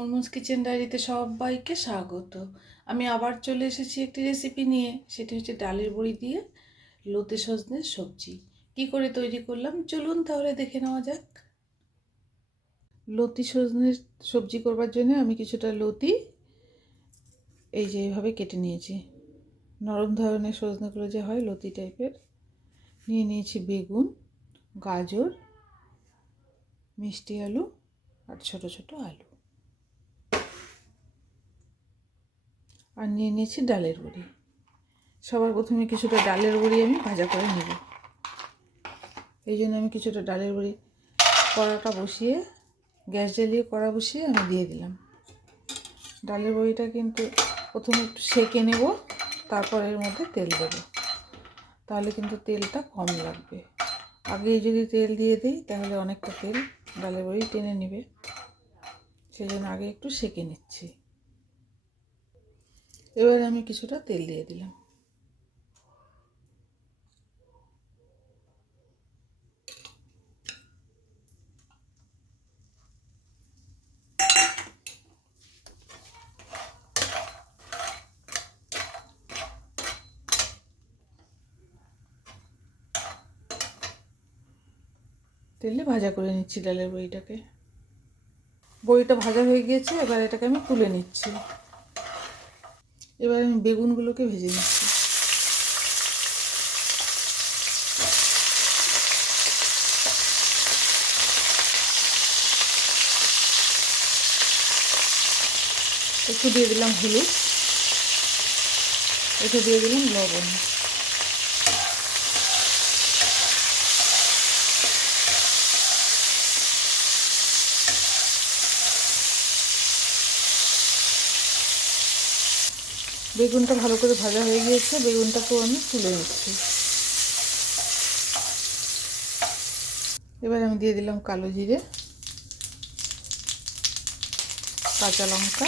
মুরমুস kitchen ডায়েরিতে সবাইকে স্বাগত। আমি আবার চলে এসেছি একটি রেসিপি নিয়ে। সেটি হচ্ছে ডালের বড়ি দিয়ে লোতে সজনের সবজি। কি করে তৈরি করলাম? চলুন তাহলে দেখে নেওয়া যাক। লতি সজনের সবজি করবার জন্য আমি কিছুটা লতি, এই যে এইভাবে কেটে নিয়েছি। নরম ধরনের সজনেগুলো যে হয়, লতি টাইপের। নিয়ে নিয়েছি বেগুন, গাজর, মিষ্টি আলু আর ছোট ছোট আলু। আর নিয়ে নিয়েছি ডালের বড়ি সবার প্রথমে কিছুটা ডালের বড়ি আমি ভাজা করে নেব। এই জন্য আমি কিছুটা ডালের বড়ি কড়াটা বসিয়ে, গ্যাস জ্বালিয়ে কড়া বসিয়ে আমি দিয়ে দিলাম। ডালের বড়িটা কিন্তু প্রথমে একটু সেকে নেব, তারপর এর মধ্যে তেল দেব। তাহলে কিন্তু তেলটা কম লাগবে। আগে যদি তেল দিয়ে দিই, তাহলে অনেকটা তেল ডালের বড়ি টেনে নেবে। সেই জন্য আগে একটু সেকে নিচ্ছি। এবার আমি কিছুটা তেল দিয়ে দিলাম। তেলে ভাজা করে নিচ্ছি ডালের বড়িটাকে। বড়িটা ভাজা হয়ে গিয়েছে, এবার এটাকে আমি তুলে নিচ্ছি। এবার আমি বেগুনগুলোকে ভেজে নিচ্ছি। একটু দিয়ে দিলাম হলুদ একটু দিয়ে দিলাম লবণ। বেগুনটা ভালো করে ভাজা হয়ে গিয়েছে, বেগুনটাকেও আমি তুলে নিচ্ছি। এবার আমি দিয়ে দিলাম কালো জিরে, কাঁচা লঙ্কা।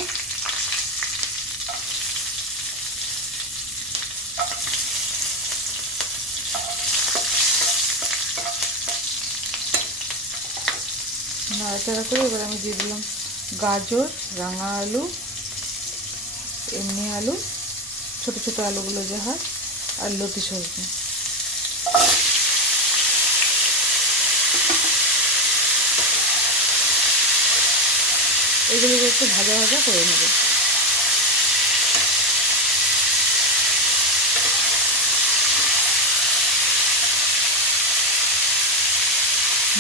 নাড়াচাড়া করে এবার আমি দিয়ে দিলাম গাজর, রাঙা আলু, এমনি আলু। ছোট ছোট আলুগুলো যে হয় আর লতি সজনে এগুলোকে একটু ভাজা ভাজা করে নেব।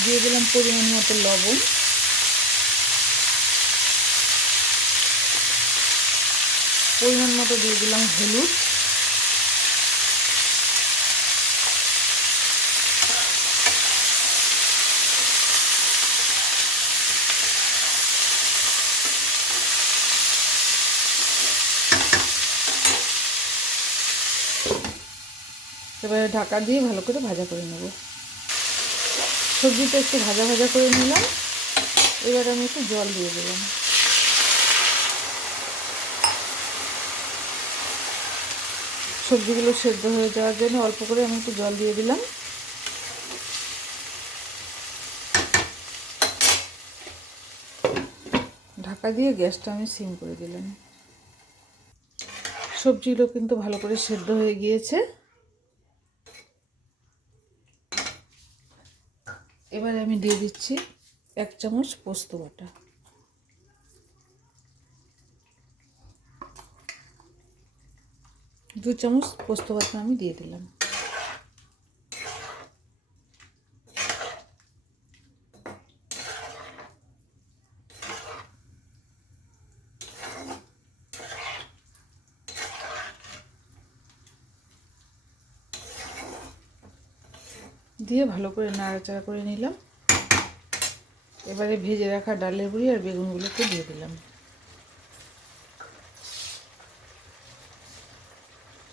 দিয়ে দিলাম পরিমাণ মতো লবণ। পরিমাণ মতো দিয়ে দিলাম হলুদ। এবারে ঢাকা দিয়ে ভালো করে ভাজা করে নেব। সবজিটা একটু ভাজা ভাজা করে নিলাম। এবার আমি একটু জল দিয়ে দিলাম। সবজিগুলো সেদ্ধ হয়ে যাওয়ার জন্য অল্প করে আমি একটু জল দিয়ে দিলাম। ঢাকা দিয়ে গ্যাসটা আমি সিম করে দিলাম। সবজিগুলো কিন্তু ভালো করে সেদ্ধ হয়ে গিয়েছে। এবার আমি দিয়ে দিচ্ছি এক চামচ পোস্ত বাটা। দু চামচ পোস্ত বাটা আমি দিয়ে দিলাম। দিয়ে ভালো করে নাড়াচাড়া করে নিলাম। এবারে ভেজে রাখা ডালের বুড়ি আর বেগুনগুলোকে দিয়ে দিলাম।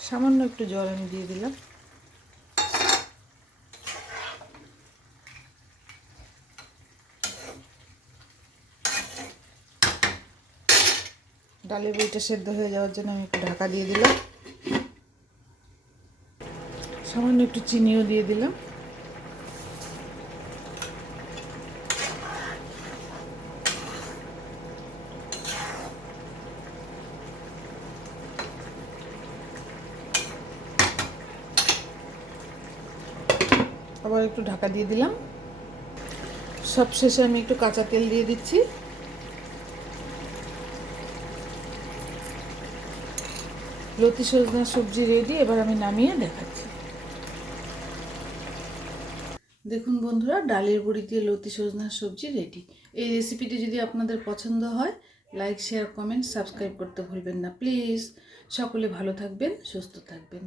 সামান্য একটু জল আমি দিয়ে দিলাম। ডালের বইটা সেদ্ধ হয়ে যাওয়ার জন্য আমি একটু ঢাকা দিয়ে দিলাম। সামান্য একটু চিনিও দিয়ে দিলাম। আবার একটু ঢাকা দিয়ে দিলাম। সব শেষে আমি একটু কাঁচা তেল দিয়ে দিচ্ছি। লতি সজনা সবজি রেডি এবার আমি নামিয়ে দেখাচ্ছি। দেখুন বন্ধুরা, ডালের বড়ি দিয়ে লতি সজনার সবজি রেডি এই রেসিপিটি যদি আপনাদের পছন্দ হয় লাইক শেয়ার কমেন্ট সাবস্ক্রাইব করতে ভুলবেন না। প্লিজ সকলে ভালো থাকবেন, সুস্থ থাকবেন।